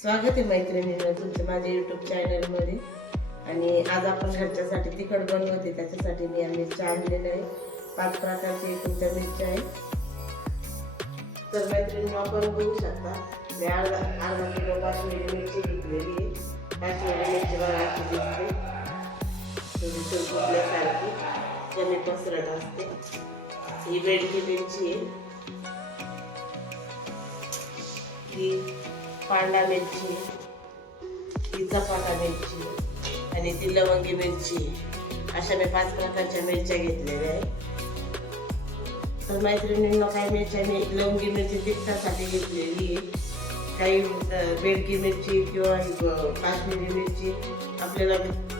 स्वागत आहे मैत्रिणींना तुमच्या माझ्या युट्यूब चॅनलमध्ये आणि आज आपण घरच्यासाठी तिखट बनवते त्याच्यासाठी मी या मिरच्या आणलेल्या आहे. पाच प्रकारचे तुमच्या मिरच्या आहे तर मैत्रिणी आपण बघू शकता मी अर्धा अर्धा किलो काश्मीरी मिरची घेतलेली आहे. काश्मीरी मिरची बघा अशी दिसते. थोडी सुरकुतल्यासारखी कमी पसरट असते. ही बेडकी मिरची आहे. ही पांढरा मिरची ही चपाटा मिरची आणि ती लवंगी मिरची. अशा मी पाच प्रकारच्या मिरच्या घेतलेल्या आहेत. तर मैत्रिणींना काही मिरच्या मी लवंगी मिरची तिखटासाठी घेतलेली आहे काही बेडकी मिरची किंवा काश्मीरी मिरची आपल्याला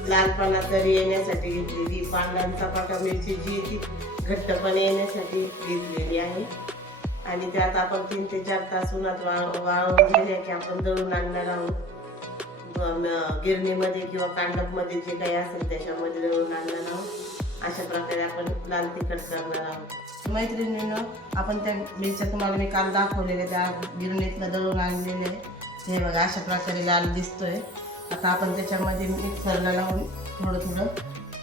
लालपणा तरी येण्यासाठी घेतलेली. पांढरा चपाटा मिरची जी ती घट्टपणे येण्यासाठी घेतलेली आहे. आणि त्यात आपण तीन ते चार तास उन्हात वाळ वाळवून गेले की आपण दळून आणणार आहोत. गिरणीमध्ये किंवा कांडपमध्ये जे काही असेल त्याच्यामध्ये दळून आणणार आहोत. अशा प्रकारे आपण लाल तिखट करणार आहोत. मैत्रिणीनं आपण त्या मिरच्या तुम्हाला मी काल दाखवलेल्या त्या गिरणीतनं दळून आणलेले आहे हे बघा अशा प्रकारे लाल दिसतोय. आता आपण त्याच्यामध्ये मिक्सरला लावून थोडं थोडं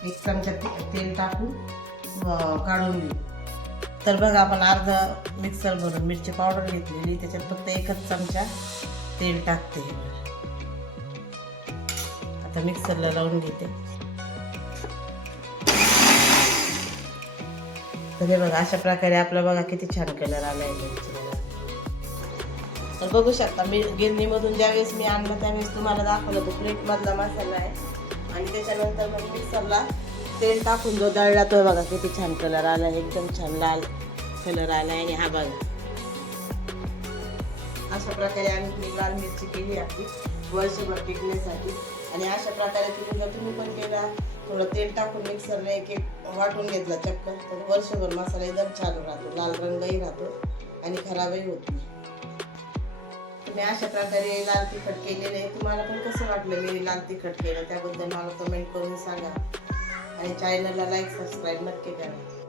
एक चमचा ते- तेल टाकून काढून घेऊ. तर बघा आपण अर्धा मिक्सर भरून मिरची पावडर घेतलेली. त्याच्यात फक्त एकच चमचा तेल टाकते. आता मिक्सरला लावून घेते. तर हे बघा अशा प्रकारे आपला बघा किती छान कलर आला मिरचीला तर बघू शकता मी गिरणीमधून ज्यावेळेस मी आणलं त्यावेळेस तुम्हाला दाखवलं तो प्लेटमधला मसाला आहे. आणि त्याच्यानंतर मग मिक्सरला तेल टाकून जो दळला तो बघा किती छान कलर आला एकदम छान लाल कलर आला आणि हा बघा. अशा प्रकारे आम्ही लाल मिरची केली आपली वर्षभर टिकण्यासाठी. आणि अशा प्रकारे तुम्ही जर तुम्ही पण केला थोडं तेल टाकून मिक्सरला एक एक वाटून घेतला चक्क तर वर्षभर मसाला एकदम छान राहतो लाल रंगही राहतो आणि खराबही होत नाही. तुम्ही अशा प्रकारे लाल तिखट केलेलं आहे. तुम्हाला पण कसं वाटलं मी लाल तिखट केलं? त्याबद्दल मला कमेंट करून सांगा. आणि चॅनलला लाईक सबस्क्राईब नक्की करा.